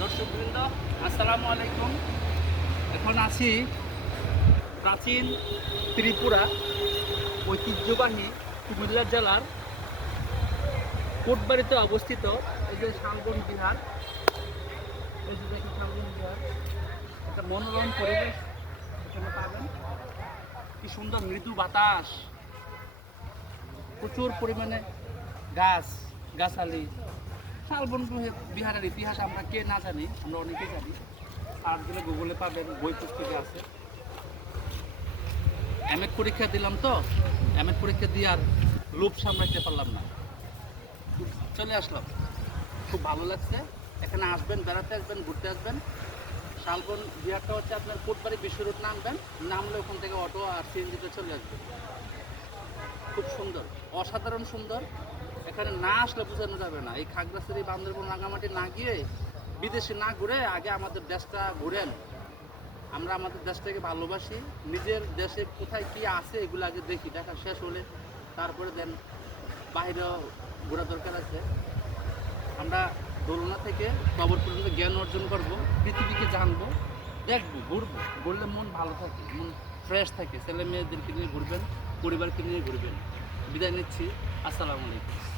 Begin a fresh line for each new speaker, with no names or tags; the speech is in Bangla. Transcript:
দর্শকবৃন্দ, আসসালামু আলাইকুম। এখন আছি প্রাচীন ত্রিপুরা ঐতিহ্যবাহী কুমিল্লা জেলার কোটবাড়িতে অবস্থিত এই যে শালবন বিহার। এই যে দেখুন শালবন বিহার। একটা মনোরম পরিবেশ এখানে পাবেন। কি সুন্দর মৃদু বাতাস। প্রচুর পরিমাণে গাছ, গাছালি। শালবন বিহার- বিহারের ইতিহাস আমরা কে না জানি, আমরা অনেকেই জানি। আর দিলে গুগলে পাবেন, বই পুস্তকে আছে। এমএড পরীক্ষা দিলাম তো? এমএড পরীক্ষা দিয়ে আর লোভ সামলাইতে পারলাম না। চলে আসলাম। খুব ভালো লাগছে। এখানে আসবেন, বেড়াতে আসবেন, ঘুরতে আসবেন। শালবন বিহারটা হচ্ছে আপনার কোটবাড়ি বিশ্ব রোড নামবেন। নামলে ওখান থেকে অটো আর সিএনজিতে চলে আসবেন। খুব সুন্দর, অসাধারণ সুন্দর। এখানে না আসলে বোঝানো যাবে না। এই খাগড়াছড়ি, বান্দরবন রাঙামাটি না গিয়ে বিদেশে না ঘুরে আগে আমাদের দেশটা ঘুরেন। আমরা আমাদের দেশটাকে ভালোবাসি, নিজের দেশে কোথায় কি আছে এগুলো আগে দেখি, দেখা শেষ হলে তারপরে দেন বাইরেও ঘোরা দরকার আছে। আমরা দোলনা থেকে কবর পর্যন্ত জ্ঞান অর্জন করব, পৃথিবীকে জানব, দেখব, ঘুরবো। ঘুরলে মন ভালো থাকে, মন ফ্রেশ থাকে। ছেলে মেয়েদেরকে নিয়ে ঘুরবেন, পরিবারকে নিয়ে ঘুরবেন। বিদায় নিচ্ছি। আসসালামু আলাইকুম।